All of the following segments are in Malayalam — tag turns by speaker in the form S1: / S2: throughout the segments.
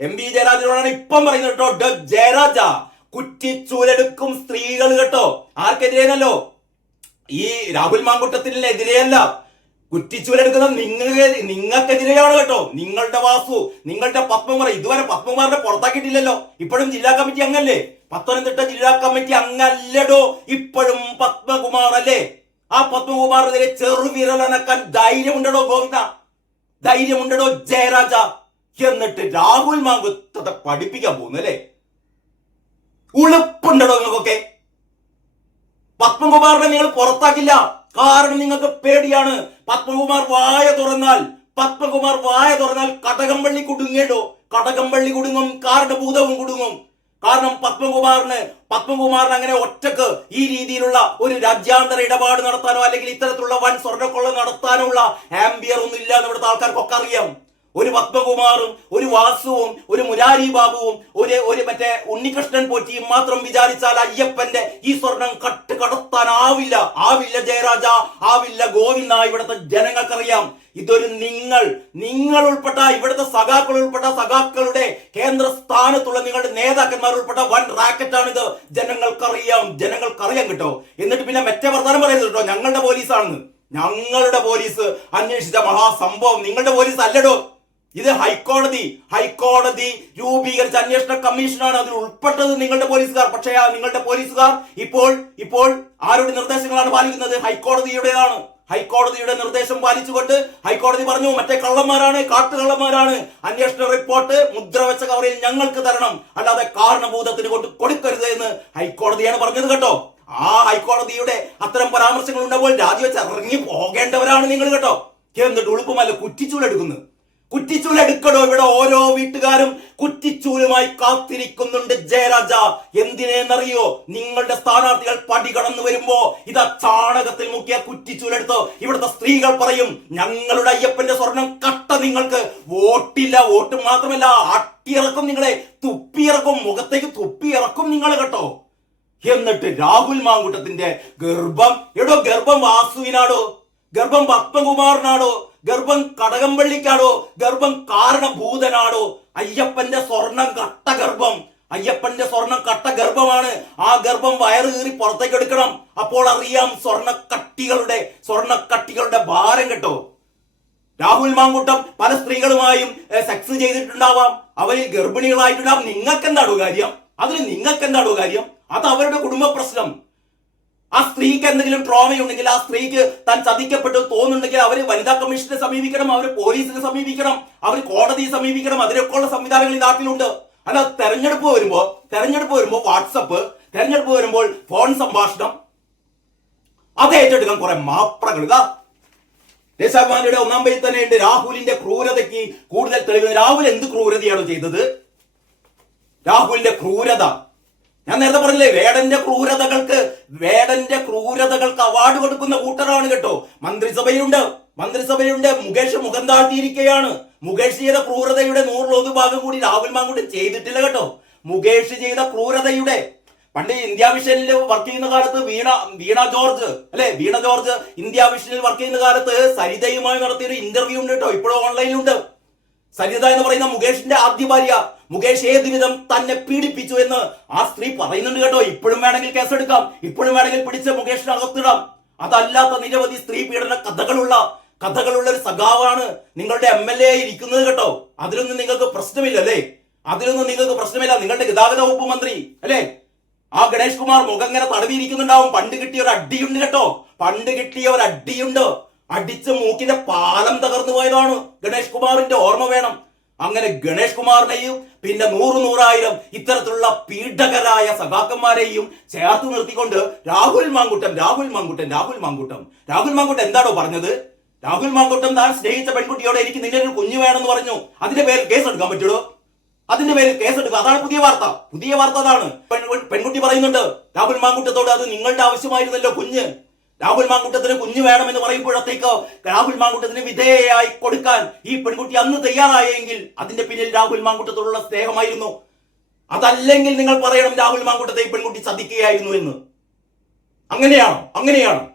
S1: എം വി ജയരാജനോടാണ് ഇപ്പം പറയുന്നത് കേട്ടോ. ഡ ജയരാജ കുറ്റിച്ചൂരെടുക്കും സ്ത്രീകൾ കേട്ടോ. ആർക്കെതിരെയല്ലോ ഈ രാഹുൽ മാങ്കുട്ടത്തിനെതിരെയല്ല. കുറ്റിച്ചൂരെടുക്കുന്നത് നിങ്ങൾക്ക് നിങ്ങൾക്കെതിരെയാണ് കേട്ടോ. നിങ്ങളുടെ വാസു നിങ്ങളുടെ പത്മകുമാർ. ഇതുവരെ പത്മകുമാറിനെ പുറത്താക്കിയിട്ടില്ലല്ലോ. ഇപ്പോഴും ജില്ലാ കമ്മിറ്റി അങ്ങല്ലേ? പത്തനംതിട്ട ജില്ലാ കമ്മിറ്റി അങ്ങല്ലടോ. ഇപ്പോഴും പത്മകുമാർ അല്ലേ? ആ പത്മകുമാറിനെതിരെ ചെറുവിരലനക്കാൻ ധൈര്യമുണ്ടടോ ഗോവിന്ദ? ധൈര്യമുണ്ടടോ ജയരാജ? എന്നിട്ട് രാഹുൽ മാങ്കുത്തത്തെ പഠിപ്പിക്കാൻ പോകുന്നു അല്ലേ ഉളുപ്പുണ്ടോ നിങ്ങൾക്കൊക്കെ. പത്മകുമാറിനെ നിങ്ങൾ പുറത്താക്കില്ല. കാരണം നിങ്ങൾക്ക് പേടിയാണ്. പത്മകുമാർ വായ തുറന്നാൽ പത്മകുമാർ വായ തുറന്നാൽ കടകംപള്ളി കുടുങ്ങേടോ കടകംപള്ളി കുടുങ്ങും കാരണഭൂതവും കുടുങ്ങും. കാരണം പത്മകുമാറിന് പത്മകുമാറിന് അങ്ങനെ ഒറ്റയ്ക്ക് ഈ രീതിയിലുള്ള ഒരു രാജ്യാന്തര ഇടപാട് നടത്താനോ അല്ലെങ്കിൽ ഇത്തരത്തിലുള്ള വൻ സ്വർണക്കൊള്ള നടത്താനോ ഉള്ള ആംബിയർ ഒന്നും ഇല്ല എന്ന് ഇവിടുത്തെ ആൾക്കാർക്കൊക്കെ അറിയാം. ഒരു പത്മകുമാറും ഒരു വാസുവും ഒരു മുരാരി ബാബുവും ഒരു ഒരു മറ്റേ ഉണ്ണികൃഷ്ണൻ പോറ്റിയും മാത്രം വിചാരിച്ചാൽ അയ്യപ്പന്റെ ഈ സ്വർണം കട്ട് കടത്താൻ ആവില്ല ആവില്ല ജയരാജ ആവില്ല ഗോവിന്ദ ഇവിടുത്തെ ജനങ്ങൾക്കറിയാം. ഇതൊരു നിങ്ങൾ നിങ്ങൾ ഉൾപ്പെട്ട ഇവിടുത്തെ സഖാക്കൾ ഉൾപ്പെട്ട സഖാക്കളുടെ കേന്ദ്ര സ്ഥാനത്തുള്ള നിങ്ങളുടെ നേതാക്കന്മാർ ഉൾപ്പെട്ട വൻ റാക്കറ്റാണ് ഇത് ജനങ്ങൾക്കറിയാം ജനങ്ങൾക്കറിയാം കേട്ടോ. എന്നിട്ട് പിന്നെ മറ്റേ വർത്താനം പറയുന്നത് കേട്ടോ ഞങ്ങളുടെ പോലീസാണെന്ന്. ഞങ്ങളുടെ പോലീസ് അന്വേഷിച്ച മഹാസംഭവം നിങ്ങളുടെ പോലീസ് അല്ലടോ. ഇത് ഹൈക്കോടതി ഹൈക്കോടതി രൂപീകരിച്ച അന്വേഷണ കമ്മീഷനാണ് അതിൽ ഉൾപ്പെട്ടത് നിങ്ങളുടെ പോലീസുകാർ. പക്ഷേ ആ നിങ്ങളുടെ പോലീസുകാർ ഇപ്പോൾ ഇപ്പോൾ ആരുടെ നിർദ്ദേശങ്ങളാണ് പാലിക്കുന്നത്? ഹൈക്കോടതിയുടേതാണ്. ഹൈക്കോടതിയുടെ നിർദ്ദേശം പാലിച്ചുകൊണ്ട് ഹൈക്കോടതി പറഞ്ഞു മറ്റേ കള്ളന്മാരാണ് കാട്ടുകള്ളന്മാരാണ്. അന്വേഷണ റിപ്പോർട്ട് മുദ്ര വെച്ച കവറിൽ ഞങ്ങൾക്ക് തരണം. അല്ലാതെ കാരണഭൂതത്തിന് കൊണ്ട് കൊടുക്കരുത് എന്ന് ഹൈക്കോടതിയാണ് പറഞ്ഞത് കേട്ടോ. ആ ഹൈക്കോടതിയുടെ അത്തരം പരാമർശങ്ങൾ ഉണ്ടാകുമ്പോൾ രാജിവെച്ച് ഇറങ്ങി പോകേണ്ടവരാണ് നിങ്ങൾ കേട്ടോ. എന്നിട്ട് ഉളുപ്പുമല്ല കുറ്റിച്ചൂലെടുക്കുന്നു. കുറ്റിച്ചൂലെടുക്കണോ? ഇവിടെ ഓരോ വീട്ടുകാരും കുറ്റിച്ചൂലുമായി കാത്തിരിക്കുന്നുണ്ട് ജയരാജ. എന്തിനേന്നറിയോ? നിങ്ങളുടെ സ്ഥാനാർത്ഥികൾ പടി കടന്നു വരുമ്പോ ഇതാ ചാണകത്തിൽ മുക്കിയ കുറ്റിച്ചൂലെടുത്തോ ഇവിടുത്തെ സ്ത്രീകൾ പറയും ഞങ്ങളുടെ അയ്യപ്പന്റെ സ്വർണം കട്ട നിങ്ങൾക്ക്. വോട്ടില്ല വോട്ട് മാത്രമല്ല. അട്ടിയിറക്കും നിങ്ങളെ തുപ്പിയിറക്കും മുഖത്തേക്ക് തുപ്പിയിറക്കും നിങ്ങൾ കേട്ടോ. എന്നിട്ട് രാഹുൽ മാങ്കൂട്ടത്തിന്റെ ഗർഭം എടോ ഗർഭം വാസുവിനാടോ? ഗർഭം പത്മകുമാറിനാടോ? ഗർഭം കടകംപള്ളിക്കാണോ ഗർഭം കാരണഭൂതനാണോ അയ്യപ്പന്റെ സ്വർണം കട്ട ഗർഭം. അയ്യപ്പന്റെ സ്വർണം കട്ട ഗർഭമാണ്. ആ ഗർഭം വയറ് കീറി പുറത്തേക്ക് എടുക്കണം. അപ്പോൾ അറിയാം സ്വർണക്കട്ടികളുടെ സ്വർണക്കട്ടികളുടെ ഭാരം കേട്ടോ. രാഹുൽ മാങ്കൂട്ടം പല സ്ത്രീകളുമായും സെക്സ് ചെയ്തിട്ടുണ്ടാവാം. അവരിൽ ഗർഭിണികളായിട്ടുണ്ടാവും. നിങ്ങൾക്ക് എന്താണോ കാര്യം? അതിന് നിങ്ങൾക്ക് എന്താണോ കാര്യം? അത് അവരുടെ കുടുംബ പ്രശ്നം. ആ സ്ത്രീക്ക് എന്തെങ്കിലും ട്രോമയുണ്ടെങ്കിൽ ആ സ്ത്രീക്ക് താൻ ചതിക്കപ്പെട്ടു തോന്നുന്നുണ്ടെങ്കിൽ അവർ വനിതാ കമ്മീഷനെ സമീപിക്കണം അവർ പോലീസിനെ സമീപിക്കണം അവർ കോടതിയെ സമീപിക്കണം അതിനൊക്കെയുള്ള സംവിധാനങ്ങൾ ഈ നാട്ടിലുണ്ട്. അല്ല തെരഞ്ഞെടുപ്പ് വരുമ്പോ തെരഞ്ഞെടുപ്പ് വരുമ്പോ വാട്സപ്പ് തെരഞ്ഞെടുപ്പ് വരുമ്പോൾ ഫോൺ സംഭാഷണം. അത് ഏറ്റെടുക്കാൻ കുറെ മാപ്രകൾ. ഇതാ ദേശാഭിമാനിയുടെ ഒന്നാം പേജിൽ തന്നെ ഉണ്ട് രാഹുലിന്റെ ക്രൂരതയ്ക്ക് കൂടുതൽ തെളിവ്. രാഹുൽ എന്ത് ക്രൂരതയാണ് ചെയ്തത്? രാഹുലിന്റെ ക്രൂരത. ഞാൻ നേരത്തെ പറഞ്ഞില്ലേ വേടന്റെ ക്രൂരതകൾക്ക് വേടന്റെ ക്രൂരതകൾക്ക് അവാർഡ് കൊടുക്കുന്ന കൂട്ടരാണ് കേട്ടോ. മന്ത്രിസഭയിലുണ്ട് മന്ത്രിസഭയിലുണ്ട്. മുകേഷ് മുഖം താഴ്ത്തിയിരിക്കുകയാണ്. മുകേഷ് ചെയ്ത ക്രൂരതയുടെ നൂറിലൊന്ന് ഭാഗം കൂടി രാഹുൽ മാങ്കുട്ടി ചെയ്തിട്ടില്ല കേട്ടോ. മുകേഷ് ചെയ്ത ക്രൂരതയുടെ പണ്ട് ഇന്ത്യ വിഷനിൽ വർക്ക് ചെയ്യുന്ന കാലത്ത് വീണ വീണ ജോർജ് അല്ലെ? വീണ ജോർജ് ഇന്ത്യ വിഷനിൽ വർക്ക് ചെയ്യുന്ന കാലത്ത് സരിതയുമായി നടത്തിയ ഒരു ഇന്റർവ്യൂ ഉണ്ട് കേട്ടോ. ഇപ്പോഴും ഓൺലൈനിലുണ്ട് സരിത എന്ന് പറയുന്ന മുകേഷിന്റെ ആദ്യ ഭാര്യ. മുകേഷ് ഏത് വിധം തന്നെ പീഡിപ്പിച്ചു എന്ന് ആ സ്ത്രീ പറയുന്നുണ്ട് കേട്ടോ. ഇപ്പോഴും വേണമെങ്കിൽ കേസെടുക്കാം. ഇപ്പോഴും വേണമെങ്കിൽ പിടിച്ച് മുകേഷിനെ അകത്തിടാം. അതല്ലാത്ത നിരവധി സ്ത്രീ പീഡന കഥകളുള്ള കഥകളുള്ള ഒരു സഖാവാണ് നിങ്ങളുടെ എം എൽ എ ഇരിക്കുന്നത് കേട്ടോ. അതിലൊന്നും നിങ്ങൾക്ക് പ്രശ്നമില്ല അല്ലേ അതിലൊന്നും നിങ്ങൾക്ക് പ്രശ്നമില്ല. നിങ്ങളുടെ ഗതാഗത വകുപ്പ് മന്ത്രി അല്ലേ? ആ ഗണേഷ് കുമാർ മുഖം ഇങ്ങനെ തടവിയിരിക്കുന്നുണ്ടാവും. പണ്ട് കിട്ടിയ ഒരു അടിയുണ്ട് കേട്ടോ. പണ്ട് കിട്ടിയ ഒരു അടിയുണ്ട്. അടിച്ച് മൂക്കിന്റെ പാലം തകർന്നു പോയതാണ് ഗണേഷ് കുമാറിന്റെ ഓർമ്മ വേണം. അങ്ങനെ ഗണേഷ് കുമാറിനെയും പിന്നെ നൂറ് നൂറായിരം ഇത്തരത്തിലുള്ള പീഡകരായ സഖാക്കന്മാരെയും ചേർത്ത് നിർത്തിക്കൊണ്ട് രാഹുൽ മാങ്കുട്ടം രാഹുൽ മാങ്കുട്ടൻ രാഹുൽ മാങ്കുട്ടം. രാഹുൽ മാങ്കുട്ടം എന്താണോ പറഞ്ഞത്? രാഹുൽ മാങ്കുട്ടം താൻ സ്നേഹിച്ച പെൺകുട്ടിയോട് എനിക്ക് നിന്നെ ഒരു കുഞ്ഞു വേണമെന്ന് പറഞ്ഞു. അതിന്റെ പേരിൽ കേസ് എടുക്കാൻ പറ്റുള്ളൂ? അതിന്റെ പേരിൽ കേസെടുക്കുക. അതാണ് പുതിയ വാർത്ത. പുതിയ വാർത്ത അതാണ്. പെൺകുട്ടി പറയുന്നുണ്ട് രാഹുൽ മാങ്കുട്ടത്തോട് അത് നിങ്ങളുടെ ആവശ്യമായിരുന്നല്ലോ കുഞ്ഞ്. രാഹുൽ മാങ്കുട്ടത്തിന് കുഞ്ഞു വേണമെന്ന് പറയുമ്പോഴത്തേക്ക് രാഹുൽ മാങ്കുട്ടത്തിന് വിധേയയായി കൊടുക്കാൻ ഈ പെൺകുട്ടി അന്ന് തയ്യാറായെങ്കിൽ അതിന്റെ പിന്നിൽ രാഹുൽ മാങ്കുട്ടത്തോടുള്ള സ്നേഹമായിരുന്നു. അതല്ലെങ്കിൽ നിങ്ങൾ പറയണം രാഹുൽ മാങ്കുട്ടത്തെ ഈ പെൺകുട്ടി ചതിക്കുകയായിരുന്നു എന്ന്. അങ്ങനെയാണോ? അങ്ങനെയാണോ?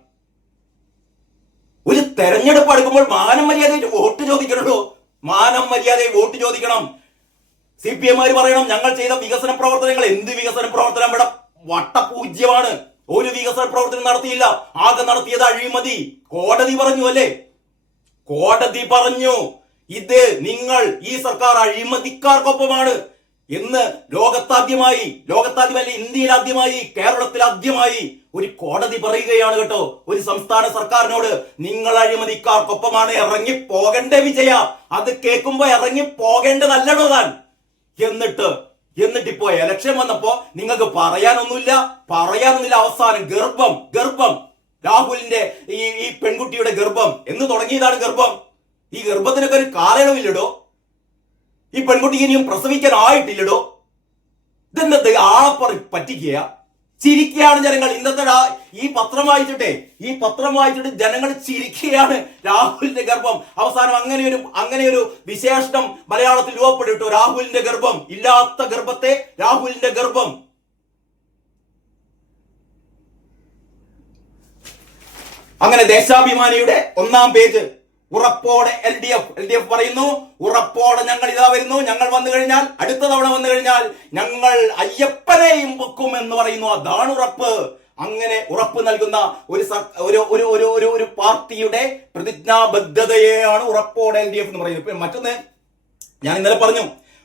S1: ഒരു തെരഞ്ഞെടുപ്പ് അടുക്കുമ്പോൾ മാനം മര്യാദയായിട്ട് വോട്ട് ചോദിക്കണല്ലോ. മാനം മര്യാദയെ വോട്ട് ചോദിക്കണം. സി പി എമാര് പറയണം ഞങ്ങൾ ചെയ്ത വികസന പ്രവർത്തനങ്ങൾ എന്ത് വികസന പ്രവർത്തനം? ഇവിടെ വട്ടപൂജ്യമാണ്. ഒരു വികസന പ്രവർത്തനം നടത്തിയില്ല. ആകെ നടത്തിയത് അഴിമതി. കോടതി പറഞ്ഞു അല്ലേ? കോടതി പറഞ്ഞു ഇത് നിങ്ങൾ ഈ സർക്കാർ അഴിമതിക്കാർക്കൊപ്പമാണ് എന്ന് ലോകത്താദ്യമായി ലോകത്താദ്യമല്ല ഇന്ത്യയിൽ ആദ്യമായി കേരളത്തിൽ ആദ്യമായി ഒരു കോടതി പറയുകയാണ് കേട്ടോ. ഒരു സംസ്ഥാന സർക്കാരിനോട് നിങ്ങൾ അഴിമതിക്കാർക്കൊപ്പമാണ് ഇറങ്ങി പോകേണ്ട വിജയ. അത് കേൾക്കുമ്പോ ഇറങ്ങി പോകേണ്ടതല്ലടോ താൻ. എന്നിട്ട് എന്നിട്ട് ഇപ്പോ എലക്ഷൻ വന്നപ്പോ നിങ്ങൾക്ക് പറയാനൊന്നുമില്ല. പറയാനൊന്നുമില്ല. അവസാനം ഗർഭം ഗർഭം. രാഹുലിന്റെ ഈ ഈ പെൺകുട്ടിയുടെ ഗർഭം. എന്ന് തുടങ്ങിയതാണ് ഗർഭം. ഈ ഗർഭത്തിനൊക്കെ ഒരു കാലയളവില്ലടോ. ഈ പെൺകുട്ടി ഇനിയും പ്രസവിക്കാൻ ആയിട്ടില്ലടോ ഇതെന്താ ആളപ്പറി പറ്റിക്കുക ചിരിക്കുകയാണ് ജനങ്ങൾ. ഇന്നത്തെ ഈ പത്രം വായിച്ചിട്ടെ ഈ പത്രം വായിച്ചിട്ട് ജനങ്ങൾ ചിരിക്കുകയാണ് രാഹുലിന്റെ ഗർഭം. അവസാനം അങ്ങനെ ഒരു അങ്ങനെ ഒരു വിശേഷണം മലയാളത്തിൽ രൂപപ്പെട്ടിട്ടു. രാഹുലിന്റെ ഗർഭം ഇല്ലാത്ത ഗർഭത്തെ രാഹുലിന്റെ ഗർഭം. അങ്ങനെ ദേശാഭിമാനിയുടെ ഒന്നാം page ഉറപ്പോടെ L D F L D F പറയുന്നു ഉറപ്പോടെ ഞങ്ങൾ ഇതാ വരുന്നു. ഞങ്ങൾ വന്നു കഴിഞ്ഞാൽ അടുത്ത തവണ വന്നു കഴിഞ്ഞാൽ ഞങ്ങൾ അയ്യപ്പനെയും പൊക്കും എന്ന് പറയുന്നു. അതാണ് ഉറപ്പ്. അങ്ങനെ ഉറപ്പ് നൽകുന്ന ഒരു ഒരു ഒരു ഒരു ഒരു ഒരു പാർട്ടിയുടെ പ്രതിജ്ഞാബദ്ധതയെയാണ് ഉറപ്പോടെ എൽ ഡി എഫ് എന്ന് പറയുന്നത്. മറ്റൊന്ന് ഞാൻ ഇന്നലെ പറഞ്ഞു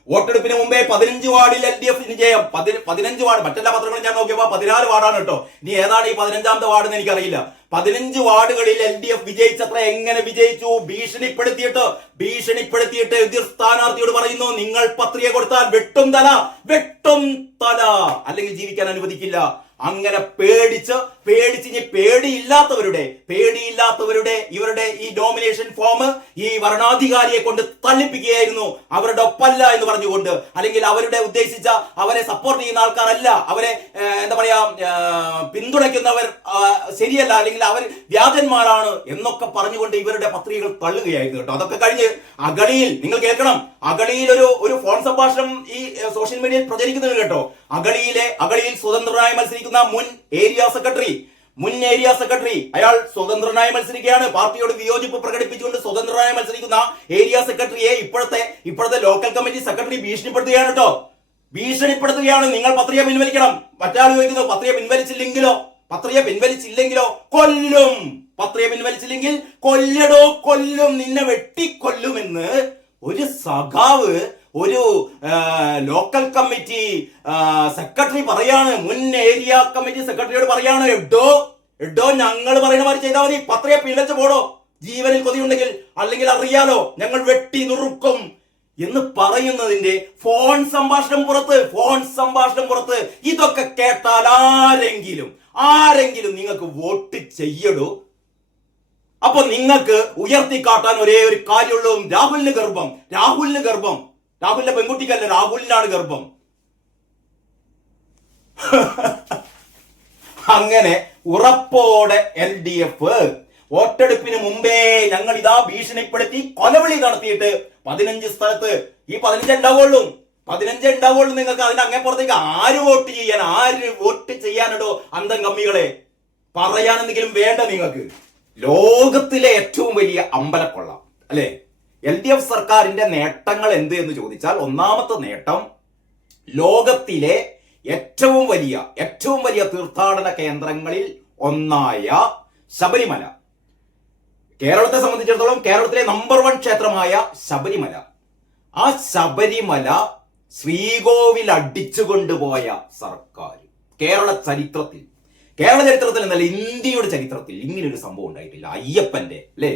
S1: വോട്ടെടുപ്പിന് മുമ്പേ പതിനഞ്ച് വാർഡിൽ എൽ ഡി എഫ് വിജയം. പതി- പതിനഞ്ച് വാർഡ് മറ്റെല്ലാ പത്രങ്ങളും ഞാൻ നോക്കിയപ്പോ പതിനാല് വാർഡാണ് കേട്ടോ. ഇനി ഏതാണ് ഈ പതിനഞ്ചാമത്തെ വാർഡ് എന്ന് എനിക്കറിയില്ല. പതിനഞ്ച് വാർഡുകളിൽ എൽ ഡി എഫ് വിജയിച്ചത്ര എങ്ങനെ വിജയിച്ചു? ഭീഷണിപ്പെടുത്തിയിട്ട് ഭീഷണിപ്പെടുത്തിയിട്ട് എതിർ സ്ഥാനാർത്ഥിയോട് പറയുന്നു നിങ്ങൾ പത്രിക കൊടുത്താൽ വെട്ടും തല വെട്ടും തല. അല്ലെങ്കിൽ ജീവിക്കാൻ അനുവദിക്കില്ല. അങ്ങനെ പേടിച്ച് പേടിച്ച് ഇനി പേടിയില്ലാത്തവരുടെ പേടിയില്ലാത്തവരുടെ ഇവരുടെ ഈ ഡോമിനേഷൻ ഫോം ഈ വരണാധികാരിയെ കൊണ്ട് തള്ളിപ്പിക്കുകയായിരുന്നു. അവരുടെ ഒപ്പല്ല എന്ന് പറഞ്ഞുകൊണ്ട്. അല്ലെങ്കിൽ അവരുടെ ഉദ്ദേശിച്ച അവരെ സപ്പോർട്ട് ചെയ്യുന്ന ആൾക്കാരല്ല. അവരെ എന്താ പറയാ പിന്തുണയ്ക്കുന്നവർ ശരിയല്ല. അല്ലെങ്കിൽ അവർ വ്യാജന്മാരാണ് എന്നൊക്കെ പറഞ്ഞുകൊണ്ട് ഇവരുടെ പത്രികകൾ തള്ളുകയായിരുന്നു കേട്ടോ. അതൊക്കെ കഴിഞ്ഞ് അഗളിയിൽ നിങ്ങൾ കേൾക്കണം. അഗളിയിൽ ഒരു ഒരു ഫോൺ സംഭാഷണം ഈ സോഷ്യൽ മീഡിയയിൽ പ്രചരിക്കുന്നത് കേട്ടോ. അഗളിയിലെ അഗളിയിൽ സ്വതന്ത്രനായി മത്സരിക്കുന്ന മുൻ ഏരിയ സെക്രട്ടറി മുൻ ഏരിയ സെക്രട്ടറി അയാൾ സ്വതന്ത്രനായി മത്സരിക്കുകയാണ്. പാർട്ടിയോട് വിയോജിപ്പ് പ്രകടിപ്പിച്ചുകൊണ്ട് സ്വതന്ത്രനായി മത്സരിക്കുന്ന ഏരിയ സെക്രട്ടറിയെ ഇപ്പോഴത്തെ ഇപ്പോഴത്തെ ലോക്കൽ കമ്മിറ്റി സെക്രട്ടറി ഭീഷണിപ്പെടുത്തുകയാണ് കേട്ടോ. ഭീഷണിപ്പെടുത്തുകയാണ്. നിങ്ങൾ പത്രിക പിൻവലിക്കണം. മറ്റാൾ ചോദിക്കുന്നു പത്രിക പിൻവലിച്ചില്ലെങ്കിലോ? പത്രിക പിൻവലിച്ചില്ലെങ്കിലോ? കൊല്ലും. പത്രിക പിൻവലിച്ചില്ലെങ്കിൽ കൊല്ലടോ കൊല്ലും. നിന്നെ വെട്ടിക്കൊല്ലുമെന്ന് ഒരു സഖാവ് ഒരു ലോക്കൽ കമ്മിറ്റി സെക്രട്ടറി പറയാണ്. മുൻ ഏരിയ കമ്മിറ്റി സെക്രട്ടറിയോട് പറയാണ് എഡോ എഡോ ഞങ്ങൾ പറയുന്ന മാതിരി ചെയ്താൽ മതി. പത്രയെ പിഴച്ചു പോടോ. ജീവനിൽ കൊതിയുണ്ടെങ്കിൽ അല്ലെങ്കിൽ അറിയാലോ ഞങ്ങൾ വെട്ടി നുറുക്കും. എന്ന് പറയുന്നതിന്റെ ഫോൺ സംഭാഷണം പുറത്ത് ഫോൺ സംഭാഷണം പുറത്ത് ഇതൊക്കെ കേട്ടാൽ ആരെങ്കിലും ആരെങ്കിലും നിങ്ങൾക്ക് വോട്ട് ചെയ്യടോ? അപ്പൊ നിങ്ങൾക്ക് ഉയർത്തി കാട്ടാൻ ഒരേ ഒരു കാര്യമുള്ളൂ. രാഹുലിന് ഗർഭം രാഹുലിന് ഗർഭം. രാഹുലിന്റെ പെൺകുട്ടിക്കല്ല രാഹുലിനാണ് ഗർഭം. അങ്ങനെ ഉറപ്പോടെ എൽ ഡി എഫ് വോട്ടെടുപ്പിന് മുമ്പേ ഞങ്ങൾ ഇതാ ഭീഷണിപ്പെടുത്തി കൊലവിളി നടത്തിയിട്ട് പതിനഞ്ച് സ്ഥലത്ത് ഈ പതിനഞ്ച് ഉണ്ടാവുള്ളൂ പതിനഞ്ച് ഉണ്ടാവുള്ളൂ നിങ്ങൾക്ക് അതിന്റെ അങ്ങേ പുറത്തേക്ക് ആര് വോട്ട് ചെയ്യാൻ ആര് വോട്ട് ചെയ്യാനടോ അന്തം കമ്മികളെ? പറയാൻ എന്തെങ്കിലും വേണ്ട നിങ്ങൾക്ക്. ലോകത്തിലെ ഏറ്റവും വലിയ അമ്പലക്കൊള്ള അല്ലെ? എൽ ഡി എഫ് സർക്കാരിന്റെ നേട്ടങ്ങൾ എന്ത് എന്ന് ചോദിച്ചാൽ ഒന്നാമത്തെ നേട്ടം ലോകത്തിലെ ഏറ്റവും വലിയ ഏറ്റവും വലിയ തീർത്ഥാടന കേന്ദ്രങ്ങളിൽ ഒന്നായ ശബരിമല. കേരളത്തെ സംബന്ധിച്ചിടത്തോളം കേരളത്തിലെ നമ്പർ വൺ ക്ഷേത്രമായ ശബരിമല. ആ ശബരിമല ശ്രീകോവിൽ അടിച്ചു കൊണ്ടുപോയ സർക്കാർ. കേരള ചരിത്രത്തിൽ. കേരള ചരിത്രത്തിൽ എന്നല്ല ഇന്ത്യയുടെ ചരിത്രത്തിൽ ഇങ്ങനെ ഒരു സംഭവം ഉണ്ടായിട്ടില്ല. അയ്യപ്പന്റെ അല്ലേ?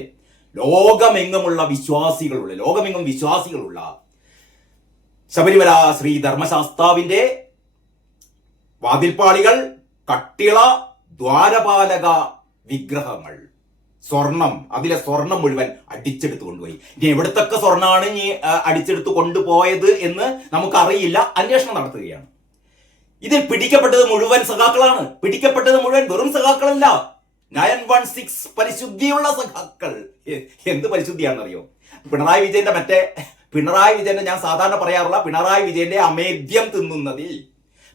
S1: ലോകമെങ്ങുമുള്ള വിശ്വാസികളുള്ള ലോകമെങ്ങും വിശ്വാസികളുള്ള ശബരിമല ശ്രീ ധർമ്മശാസ്താവിന്റെ വാതിൽപ്പാളികൾ കട്ടിള ദ്വാരപാലക വിഗ്രഹങ്ങൾ സ്വർണം അതിലെ സ്വർണം മുഴുവൻ അടിച്ചെടുത്ത് കൊണ്ടുപോയി. ഇനി എവിടത്തൊക്കെ സ്വർണമാണ് ഇനി അടിച്ചെടുത്ത് കൊണ്ടുപോയത് എന്ന് നമുക്കറിയില്ല. അന്വേഷണം നടത്തുകയാണ്. ഇതിൽ പിടിക്കപ്പെട്ടത് മുഴുവൻ സഖാക്കളാണ്. പിടിക്കപ്പെട്ടത് മുഴുവൻ വെറും സഖാക്കളല്ല. നയൻ വൺ സിക്സ് പരിശുദ്ധിയുള്ള സഖാക്കൾ. എന്ത് പരിശുദ്ധിയാണെന്നറിയോ? പിണറായി വിജയന്റെ മറ്റേ പിണറായി വിജയന്റെ ഞാൻ സാധാരണ പറയാറുള്ള പിണറായി വിജയന്റെ അമേദ്യം തിന്നുന്നതിൽ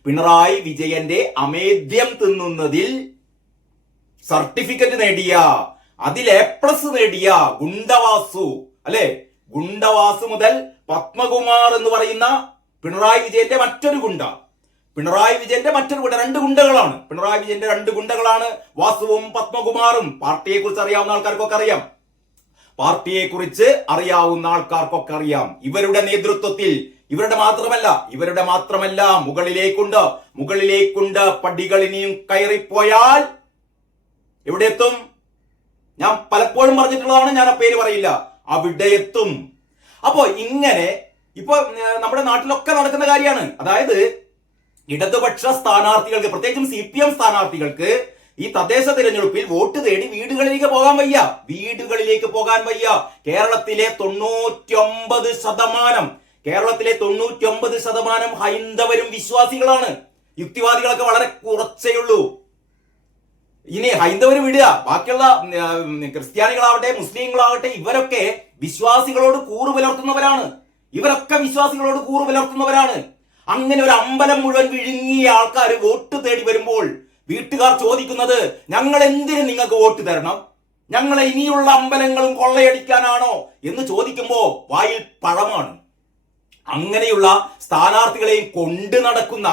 S1: പിണറായി വിജയന്റെ അമേദ്യം തിന്നുന്നതിൽ സർട്ടിഫിക്കറ്റ് നേടിയ അതിൽ എ പ്ലസ് നേടിയ ഗുണ്ടവാസു അല്ലെ? ഗുണ്ടവാസു മുതൽ പത്മകുമാർ എന്ന് പറയുന്ന പിണറായി വിജയന്റെ മറ്റൊരു ഗുണ്ട. പിണറായി വിജയന്റെ മറ്റൊരു ഗുണ്ട രണ്ട് ഗുണ്ടകളാണ്. പിണറായി വിജയന്റെ രണ്ട് ഗുണ്ടകളാണ് വാസുവും പത്മകുമാറും. പാർട്ടിയെ കുറിച്ച് അറിയാവുന്ന ആൾക്കാർക്കൊക്കെ അറിയാം. പാർട്ടിയെ കുറിച്ച് അറിയാവുന്ന ആൾക്കാർക്കൊക്കെ അറിയാം. ഇവരുടെ നേതൃത്വത്തിൽ ഇവരുടെ മാത്രമല്ല ഇവരുടെ മാത്രമല്ല മുകളിലേക്കുണ്ട്. മുകളിലേക്കുണ്ട് പടികൾ ഇനിയും കയറിപ്പോയാൽ എവിടെ എത്തും? ഞാൻ പലപ്പോഴും പറഞ്ഞിട്ടുള്ളതാണ് ഞാൻ ആ പേര് പറയില്ല. അവിടെ എത്തും. അപ്പോ ഇങ്ങനെ ഇപ്പൊ നമ്മുടെ നാട്ടിലൊക്കെ നടക്കുന്ന കാര്യമാണ്. അതായത് ഇടതുപക്ഷ സ്ഥാനാർത്ഥികൾക്ക് പ്രത്യേകിച്ചും സി പി എം സ്ഥാനാർത്ഥികൾക്ക് ഈ തദ്ദേശ തിരഞ്ഞെടുപ്പിൽ വോട്ട് തേടി വീടുകളിലേക്ക് പോകാൻ വയ്യ. വീടുകളിലേക്ക് പോകാൻ വയ്യ. കേരളത്തിലെ തൊണ്ണൂറ്റൊമ്പത് ശതമാനം കേരളത്തിലെ തൊണ്ണൂറ്റൊമ്പത് ശതമാനം ഹൈന്ദവരും വിശ്വാസികളാണ്. യുക്തിവാദികളൊക്കെ വളരെ കുറച്ചേ ഉള്ളൂ. ഇനി ഹൈന്ദവര് വിടുക. ബാക്കിയുള്ള ക്രിസ്ത്യാനികളാവട്ടെ മുസ്ലിങ്ങളാവട്ടെ ഇവരൊക്കെ വിശ്വാസികളോട് കൂറു പുലർത്തുന്നവരാണ്. ഇവരൊക്കെ വിശ്വാസികളോട് കൂറു പുലർത്തുന്നവരാണ്. അങ്ങനെ ഒരു അമ്പലം മുഴുവൻ വിഴുങ്ങിയ ആൾക്കാർ വോട്ട് തേടി വരുമ്പോൾ വീട്ടുകാർ ചോദിക്കുന്നത് ഞങ്ങൾ എന്തിന് നിങ്ങൾക്ക് വോട്ട് തരണം? ഞങ്ങളെ ഇനിയുള്ള അമ്പലങ്ങളും കൊള്ളയടിക്കാനാണോ? എന്ന് ചോദിക്കുമ്പോൾ വായിൽ പഴമാണ്. അങ്ങനെയുള്ള സ്ഥാനാർത്ഥികളെയും കൊണ്ട് നടക്കുന്ന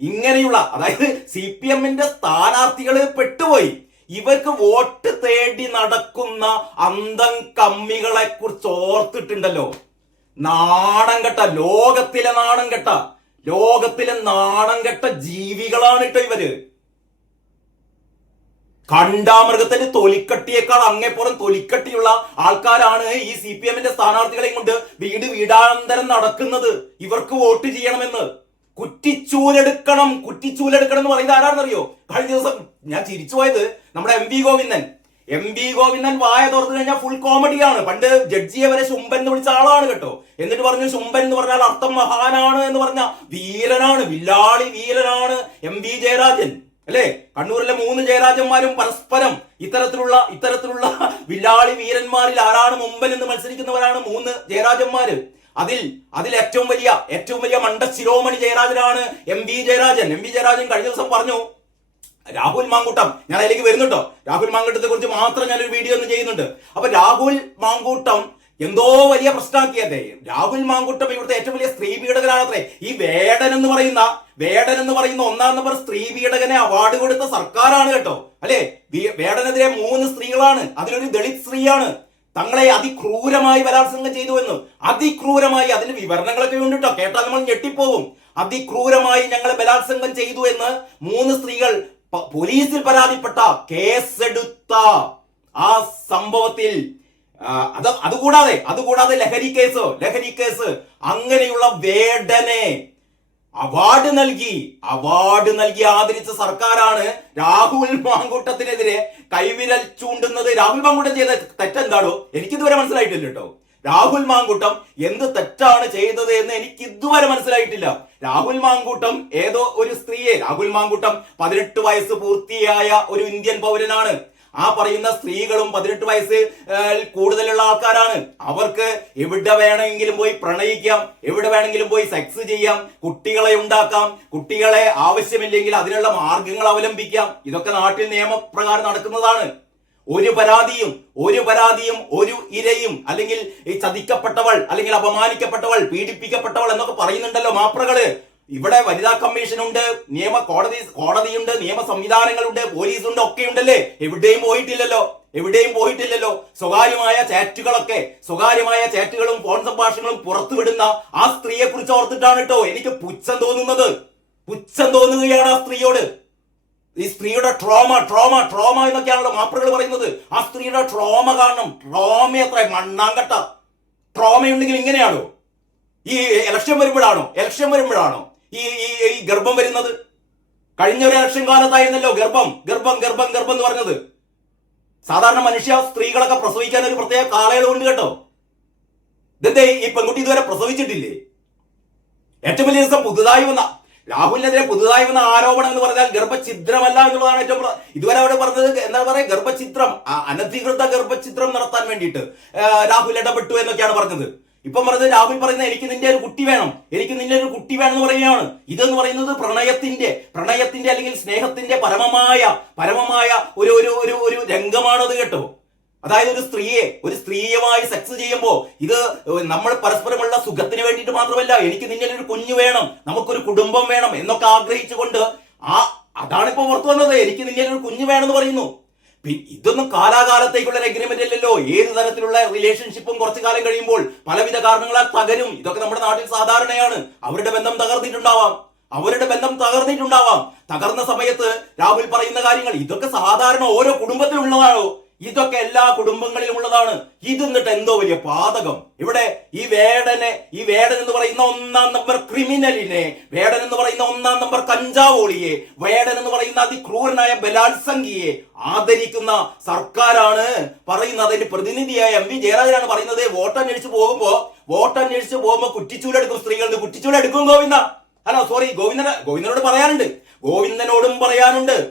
S1: ഇങ്ങനെയുള്ള അതായത് സി പി എമ്മിന്റെ സ്ഥാനാർത്ഥികൾ പെട്ടുപോയി. ഇവർക്ക് വോട്ട് തേടി നടക്കുന്ന അന്തം കമ്മികളെ കുറിച്ച് ഓർത്തിട്ടുണ്ടല്ലോ. നാണം കെട്ട ലോകത്തിലെ നാണം കെട്ട ലോകത്തിലെ നാണം കെട്ട ജീവികളാണ് കേട്ടോ ഇവർ. കണ്ടാമൃഗത്തിന്റെ തൊലിക്കട്ടിയേക്കാൾ അങ്ങേപ്പുറം തൊലിക്കട്ടിയുള്ള ആൾക്കാരാണ് ഈ സി പി എമ്മിന്റെ സ്ഥാനാർത്ഥികളെയും കൊണ്ട് വീട് വീടാന്തരം നടക്കുന്നത്. ഇവർക്ക് വോട്ട് ചെയ്യണമെന്ന്. കുറ്റിച്ചൂലെടുക്കണം കുറ്റിച്ചൂലെടുക്കണം എന്ന് പറയുന്നത് ആരാണെന്നറിയോ? കഴിഞ്ഞ ദിവസം ഞാൻ ചിരിച്ചു പോയത് നമ്മുടെ M V Govindan. M V Govindan വായ തുറന്നു കഴിഞ്ഞാൽ ഫുൾ കോമഡിയാണ് പണ്ട് ജഡ്ജിയെ വരെ ശുംബൻ എന്ന് വിളിച്ച ആളാണ് കേട്ടോ. എന്നിട്ട് പറഞ്ഞു ശുംബൻ എന്ന് പറഞ്ഞാൽ അർത്ഥം മഹാനാണ് എന്ന് പറഞ്ഞ വീരനാണ് വില്ലാളി വീരനാണ് എം വി ജയരാജൻ. അല്ലേ? കണ്ണൂരിലെ മൂന്ന് ജയരാജന്മാരും പരസ്പരം ഇത്തരത്തിലുള്ള ഇത്തരത്തിലുള്ള വില്ലാളി വീരന്മാരിൽ ആരാണ് മുമ്പൻ എന്ന് മത്സരിക്കുന്നവരാണ് മൂന്ന് ജയരാജന്മാര്. അതിൽ അതിൽ ഏറ്റവും വലിയ ഏറ്റവും വലിയ മണ്ട ശിരോമണി ജയരാജനാണ് M V Jayarajan. M V Jayarajan കഴിഞ്ഞ ദിവസം പറഞ്ഞു രാഹുൽ മാങ്കൂട്ടം. ഞാൻ അതിലേക്ക് വരുന്നുണ്ടോ രാഹുൽ മാങ്കൂട്ടത്തെ കുറിച്ച് മാത്രം ഞാനൊരു വീഡിയോ ഒന്ന് ചെയ്യുന്നുണ്ട്. അപ്പൊ രാഹുൽ മാങ്കൂട്ടം എന്തോ വലിയ പ്രശ്നമാക്കിയതേ രാഹുൽ മാങ്കൂട്ടം ഇവിടുത്തെ ഏറ്റവും വലിയ സ്ത്രീ പീഡകനാണത്രേ ഈ വേടൻ എന്ന് പറയുന്ന വേടൻ എന്ന് പറയുന്ന ഒന്നാം നമ്പർ സ്ത്രീ പീഡകനെ അവാർഡ് കൊടുത്ത സർക്കാരാണ് കേട്ടോ. അല്ലെ? വേടനെതിരെ മൂന്ന് സ്ത്രീകളാണ്. അതിലൊരു ദളിത് സ്ത്രീയാണ്. തങ്ങളെ അതിക്രൂരമായി ബലാത്സംഗം ചെയ്തു എന്ന്. അതിക്രൂരമായി അതിന് വിവരണങ്ങളൊക്കെ ഉണ്ട് കേട്ടോ കേട്ടാൽ നമ്മൾ ഞെട്ടിപ്പോകും. അതിക്രൂരമായി ഞങ്ങളെ ബലാത്സംഗം ചെയ്തു എന്ന് മൂന്ന് സ്ത്രീകൾ പോലീസിൽ പരാതിപ്പെട്ട കേസെടുത്ത ആ സംഭവത്തിൽ അത് അതുകൂടാതെ അതുകൂടാതെ ലഹരി കേസ് ലഹരി കേസ് അങ്ങനെയുള്ള വേടനെ അവാർഡ് നൽകി അവാർഡ് നൽകി ആദരിച്ച സർക്കാരാണ് രാഹുൽ മാങ്കൂട്ടത്തിനെതിരെ കൈവിരൽ ചൂണ്ടുന്നത്. രാഹുൽ മാങ്കൂട്ടം ചെയ്ത തെറ്റെന്താണോ? എനിക്കിതുവരെ മനസ്സിലായിട്ടില്ല കേട്ടോ. രാഹുൽ മാങ്കൂട്ടം എന്ത് തെറ്റാണ് ചെയ്തത് എന്ന് എനിക്ക് ഇതുവരെ മനസ്സിലായിട്ടില്ല. രാഹുൽ മാങ്കൂട്ടം ഏതോ ഒരു സ്ത്രീയെ രാഹുൽ മാങ്കൂട്ടം പതിനെട്ട് വയസ്സ് പൂർത്തിയായ ഒരു ഇന്ത്യൻ പൗരനാണ്. ആ പറയുന്ന സ്ത്രീകളും പതിനെട്ട് വയസ്സ് കൂടുതലുള്ള ആൾക്കാരാണ്. അവർക്ക് എവിടെ വേണമെങ്കിലും പോയി പ്രണയിക്കാം എവിടെ വേണമെങ്കിലും പോയി സെക്സ് ചെയ്യാം കുട്ടികളെ ഉണ്ടാക്കാം കുട്ടികളെ ആവശ്യമില്ലെങ്കിൽ അതിനുള്ള മാർഗങ്ങൾ അവലംബിക്കാം. ഇതൊക്കെ നാട്ടിൽ നിയമപ്രകാരം നടക്കുന്നതാണ്. ഒരു പരാതിയും ഒരു പരാതിയും ഒരു ഇരയും അല്ലെങ്കിൽ ഈ ചതിക്കപ്പെട്ടവൾ അല്ലെങ്കിൽ അപമാനിക്കപ്പെട്ടവൾ പീഡിപ്പിക്കപ്പെട്ടവൾ എന്നൊക്കെ പറയുന്നുണ്ടല്ലോ മാപ്രകൾ. ഇവിടെ വനിതാ കമ്മീഷൻ ഉണ്ട് നിയമ കോടതി കോടതിയുണ്ട് നിയമ സംവിധാനങ്ങളുണ്ട് പോലീസുണ്ട് ഒക്കെ ഉണ്ടല്ലേ എവിടെയും പോയിട്ടില്ലല്ലോ. എവിടെയും പോയിട്ടില്ലല്ലോ. സ്വകാര്യമായ ചാറ്റുകളൊക്കെ സ്വകാര്യമായ ചാറ്റുകളും ഫോൺ സംഭാഷണങ്ങളും പുറത്തുവിടുന്ന ആ സ്ത്രീയെ കുറിച്ച് ഓർത്തിട്ടാണ് കേട്ടോ എനിക്ക് പുച്ഛം തോന്നുന്നത്. പുച്ഛം തോന്നുകയാണ് ആ സ്ത്രീയോട്. ഈ സ്ത്രീയുടെ ട്രോമ ട്രോമ ട്രോമ എന്നൊക്കെയാണല്ലോ മാപ്പറുകൾ പറയുന്നത്. ആ സ്ത്രീയുടെ ട്രോമ കാരണം ട്രോമ എത്ര മണ്ണാങ്കട്ട. ട്രോമ ഉണ്ടെങ്കിൽ ഇങ്ങനെയാണോ? ഈ ഇലക്ഷൻ വരുമ്പോഴാണോ? ഇലക്ഷൻ വരുമ്പോഴാണോ? ഈ ഈ ഗർഭം വരുന്നത്? കഴിഞ്ഞ ഒരു ഇലക്ഷൻ കാലത്തായിരുന്നല്ലോ ഗർഭം. ഗർഭം ഗർഭം ഗർഭം എന്ന് പറഞ്ഞത്. സാധാരണ മനുഷ്യ സ്ത്രീകളൊക്കെ പ്രസവിക്കാൻ ഒരു പ്രത്യേക കാലയളവുണ്ട് കേട്ടോ. ഇതെന്തേ ഈ പെൺകുട്ടി ഇതുവരെ പ്രസവിച്ചിട്ടില്ലേ? ഏറ്റവും വലിയ ദിവസം പുതുതായി വന്ന രാഹുലിനെതിരെ പുതുതായി വന്ന ആരോപണം എന്ന് പറഞ്ഞാൽ ഗർഭചിത്രമല്ല എന്നുള്ളതാണ് ഏറ്റവും ഇതുവരെ അവിടെ പറഞ്ഞത് എന്താ പറയുക? ഗർഭചിത്രം അനധികൃത ഗർഭഛിദ്രം നടത്താൻ വേണ്ടിയിട്ട് രാഹുൽ ഇടപെട്ടു എന്നൊക്കെയാണ് പറഞ്ഞത്. ഇപ്പം പറഞ്ഞത് രാഹുൽ പറയുന്നത് എനിക്ക് നിന്റെ ഒരു കുട്ടി വേണം. എനിക്ക് നിന്റെ ഒരു കുട്ടി വേണം എന്ന് പറയുകയാണ്. ഇതെന്ന് പറയുന്നത് പ്രണയത്തിന്റെ പ്രണയത്തിന്റെ അല്ലെങ്കിൽ സ്നേഹത്തിന്റെ പരമമായ പരമമായ ഒരു ഒരു ഒരു രംഗമാണത് കേട്ടോ. അതായത് ഒരു സ്ത്രീയെ ഒരു സ്ത്രീയുമായി സെക്സ് ചെയ്യുമ്പോൾ ഇത് നമ്മൾ പരസ്പരമുള്ള സുഖത്തിന് വേണ്ടിയിട്ട് മാത്രമല്ല എനിക്ക് നിന്നിൽ ഒരു കുഞ്ഞു വേണം നമുക്കൊരു കുടുംബം വേണം എന്നൊക്കെ ആഗ്രഹിച്ചുകൊണ്ട് ആ അതാണ് ഇപ്പോൾ പുറത്തു വന്നത്. എനിക്ക് നിന്നിൽ ഒരു കുഞ്ഞു എന്ന് പറയുന്നു. ഇതൊന്നും കാലാകാലത്തേക്കുള്ള ഒരു അഗ്രിമെന്റ് അല്ലല്ലോ. ഏത് തരത്തിലുള്ള റിലേഷൻഷിപ്പും കുറച്ചു കാലം കഴിയുമ്പോൾ പലവിധ കാരണങ്ങളാൽ തകരും. ഇതൊക്കെ നമ്മുടെ നാട്ടിൽ സാധാരണയാണ്. അവരുടെ ബന്ധം തകർന്നിട്ടുണ്ടാവാം. അവരുടെ ബന്ധം തകർന്നിട്ടുണ്ടാവാം. തകർന്ന സമയത്ത് രാഹുൽ പറയുന്ന കാര്യങ്ങൾ ഇതൊക്കെ സാധാരണ ഓരോ കുടുംബത്തിലുള്ളതാണോ? ഇതൊക്കെ എല്ലാ കുടുംബങ്ങളിലും ഉള്ളതാണ്. ഇത് എന്നിട്ട് എന്തോ വലിയ പാതകം. ഇവിടെ ഈ വേടനെ ഈ വേടൻ എന്ന് പറയുന്ന ഒന്നാം നമ്പർ ക്രിമിനലിനെ വേടൻ എന്ന് പറയുന്ന ഒന്നാം നമ്പർ കഞ്ചാവോളിയെ വേടൻ എന്ന് പറയുന്ന അതിക്രൂരനായ ബലാത്സംഗിയെ ആദരിക്കുന്ന സർക്കാരാണ് പറയുന്നത്. അതിന്റെ പ്രതിനിധിയായ എം വി ജയരാജനാണ് പറയുന്നത്. വോട്ട് അന്വേഷിച്ച് പോകുമ്പോ വോട്ട് അന്വേഷിച്ച് പോകുമ്പോ കുറ്റിച്ചൂലെടുക്കും സ്ത്രീകളുടെ കുറ്റിച്ചൂലെടുക്കും ഗോവിന്ദ. അല്ല സോറി ഗോവിന്ദന ഗോവിന്ദനോട് പറയാനുണ്ട്. ഗോവിന്ദനോടും പറയാനുണ്ട്.